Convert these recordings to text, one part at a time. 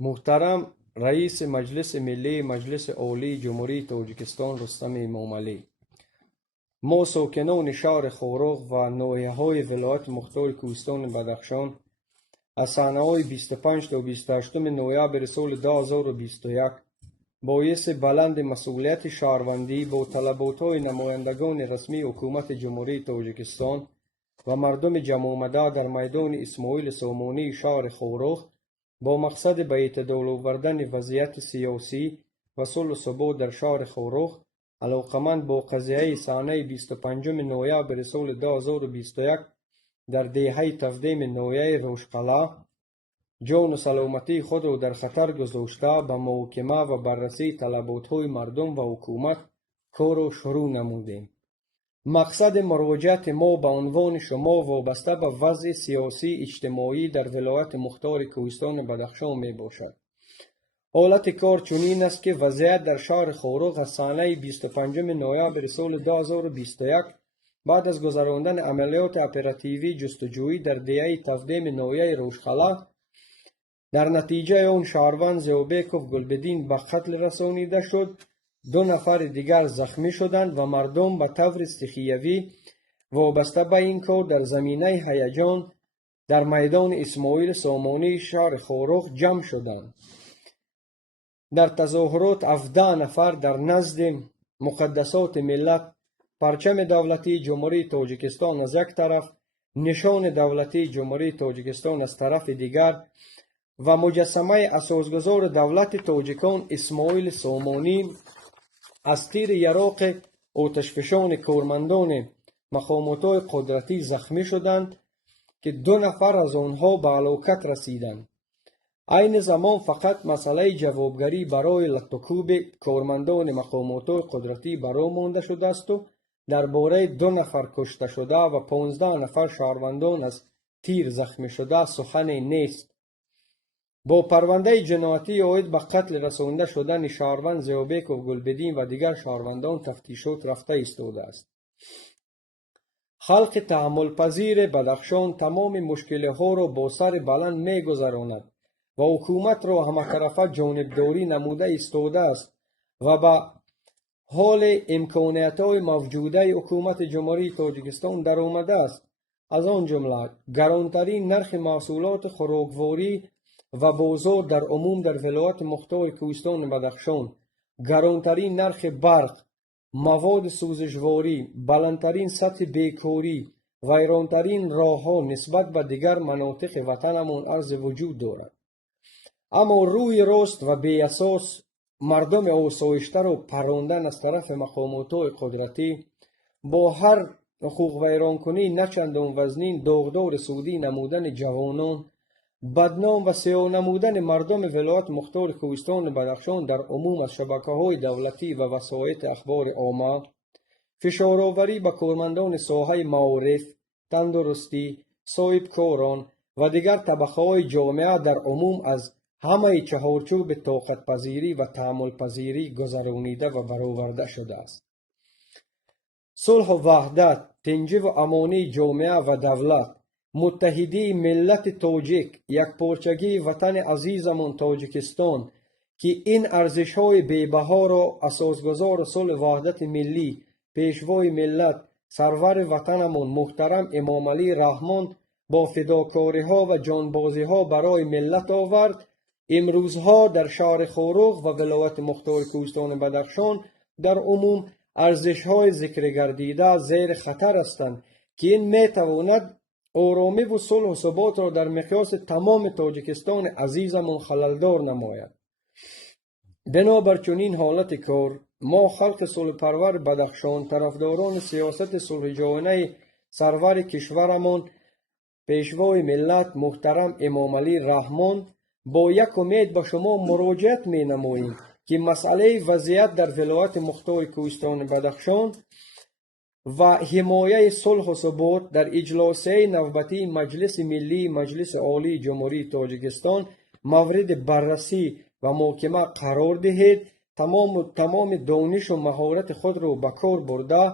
محترم رئیس مجلس ملی مجلس عالی جمهوری تاجیکستان رستم امامعلی، ما ساکنان شهر خورخ و ناحیه‌های ولایت مختار کوهستان بدخشان از صحنه‌های 25 تا 28 نوامبر سال 2021 باعث بلند مسئولیت شهروندی با طلبات‌های نمایندگان رسمی حکومت جمهوری تاجیکستان و مردم جمع آمده در میدان اسماعیل سامانی شهر خورخ با مقصد به اعتدال آوردن وضعیت سیاسی و صلح و ثبات در شهر خورخ علاقمند با قضیه صحنه 25 نوامبر سال 2021 در دهه 17 ناحیه روشقله جان و سلامتی خود را در خطر گذاشته به محاکمه و بررسی طلبات‌های مردم و حکومت کار را شروع نمودیم. مقصد مراجعت ما به عنوان شما وابسته به وضع سیاسی اجتماعی در ولایت مختار کوهستان بدخشان می باشد. حالت کار چنین است که وضعیت در شهر خورخ از صحنه 25 نوامبر سال 2021 بعد از گذراندن عملیات اپراتیوی جستجویی در دهه 17 ناحیه روشخله در نتیجه آن شهروند ضیابکوف گلبدین به قتل رسانیده شد، 2 نفر دیگر زخمی شدند و مردم به طور استخیوی وابسته به این کار در زمینه هیجان در میدان اسماعیل سامانی شهر خورخ جمع شدند. در تظاهرات 17 نفر در نزد مقدسات ملت پرچم دولتی جمهوری تاجیکستان از یک طرف، نشان دولتی جمهوری تاجیکستان از طرف دیگر و مجسمه اساسگزار دولت تاجیکان اسماعیل سامانی از تیر یراق آتشفشان کارمندان مقامات قدرتی زخمی شدند که 2 نفر از آنها به هلاکت رسیدند. عین زمان فقط مسئله جوابگری برای لطوکوب کارمندان مقامات قدرتی باقی مانده شده است و درباره 2 نفر کشته شده و 15 نفر شهروندان از تیر زخمی شده سخنی نیست. با پرونده جنایتی عاید به قتل رسانده شدن شهروند ضیابکوف گلبدین و دیگر شهروندان تفتیشات رفته ایستاده است. خلق تحمل پذیر بدخشان تمام مشکل‌ها را با سر بلند می‌گذراند و حکومت را همه‌طرفه جانبداری نموده ایستاده است و به حال امکانیت‌های موجوده حکومت جمهوری تاجیکستان در آمده است. از آن جمله گرانترین نرخ محصولات خوراکواری و بازار در عموم در ولایت مختار کوهستان بدخشان، گرانترین نرخ برق، مواد سوزشواری، بلندترین سطح بیکاری، ویرانترین راه‌ها نسبت به دیگر مناطق وطنمان عرض وجود دارد. اما روی راست و بی اساس مردم آسایشته را پراندن از طرف مقامات قدرتی با هر حقوق ویران کنی نچندان وزنین داغدار سودی نمودن جوانان، بدنام و سیاه نمودن مردم ولایت مختار کوهستان بدخشان در عموم از شبکه‌های دولتی و وسایط اخبار عامه، فشارآوری به کارمندان ساحه معارف، تندرستی، صاحبکاران و دیگر طبقه‌های جامعه در عموم از همه چهارچوب طاقت پذیری و تحمل پذیری گذرانیده و برآورده شده است. صلح و وحدت، تنجی و امانی جامعه و دولت، متحدی ملت تاجیک، یکپارچگی وطن عزیزمان تاجیکستان که این ارزش‌های بی‌بها را اساسگزار صلح و وحدت ملی، پیشوای ملت، سرور وطنمان محترم امامعلی رحمان با فداکاری‌ها و جانبازی‌ها برای ملت آورد، امروزها در شهر خورخ و ولایت مختار کوهستان بدخشان در عموم ارزش‌های ذکر گردیده زیر خطر هستند که این می‌تواند آرامی و صلح و ثبات را در مقیاس تمام تاجیکستان عزیزمان خللدار نماید. بنابر چنین حالت کار ما خلق صلح پرور بدخشان، طرفداران سیاست صلح جهانی سرور کشورمان پیشوای ملت محترم امامعلی رحمان با یک امید به شما مراجعت می نماییم که مسئله وضعیت در ولایت مختار کوهستان بدخشان و حمایه صلح و ثبات در اجلاسه نوبتی مجلس ملی مجلس عالی جمهوری تاجیکستان مورد بررسی و محاکمه قرار دهید. تمام دانش و مهارت خود را به کار برده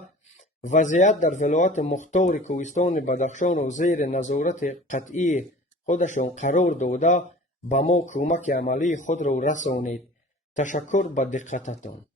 وضعیت در ولایت مختار کوهستان بدخشان را زیر نظارت قطعی خودشان قرار داده با ما کمک عملی خود را رسانید. تشکر به دقتتان.